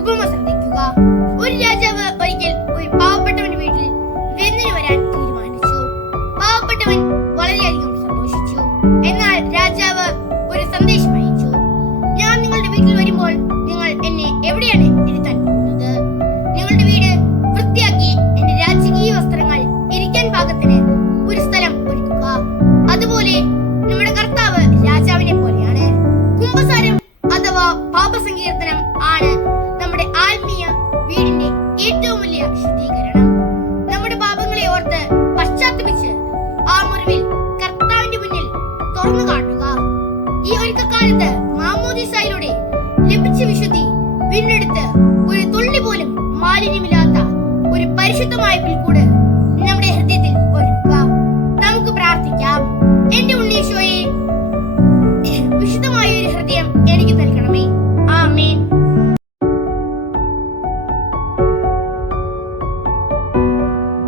ഉപമ ശ്രദ്ധിക്കുക. ഒരു രാജാവ് ഒരിക്കൽ ഒരു പാവപ്പെട്ടവന്റെ വീട്ടിൽ വിരുന്നിന് വരാൻ തീരുമാനിച്ചു. പാവപ്പെട്ടവൻ വളരെയധികം സന്തോഷിച്ചു. എന്നാൽ രാജാവ് ഒരു സന്ദേശം അയച്ചു. ഞാൻ നിങ്ങളുടെ വീട്ടിൽ വരുമ്പോൾ നിങ്ങൾ എന്നെ എവിടെയാണ് ഇരുത്താൻ പോകുന്നത്? നിങ്ങളുടെ വീട് വൃത്തിയാക്കി എന്റെ രാജകീയ വസ്ത്രങ്ങൾ ഇരിക്കാൻ പാകത്തിന് ഒരു സ്ഥലം ഒരുക്കുക. അതുപോലെ നമ്മുടെ കർത്താവ് രാജാവിനെ പോലെയാണ്. കുംഭസാരം അഥവാ പാപസങ്കീർത്തനം ആണ് നമ്മുടെ ആത്മീയ വീടിന്റെ ഏറ്റവും വലിയ ശുദ്ധീകരണം. നമ്മുടെ പാപങ്ങളെ ഓർത്ത് പശ്ചാത്തപിച്ച് ആ മുറിവിൽ കർത്താവിന്റെ മുന്നിൽ തുറന്നു കാട്ടുക. ഈ ഒരുക്കക്കാലത്ത് മാമോദീസായിലൂടെ ലഭിച്ച വിശുദ്ധി വീണ്ടെടുത്ത് ഒരു തുള്ളി പോലും മാലിന്യമില്ലാത്ത ഒരു പരിശുദ്ധമായ പുൽക്കൂട്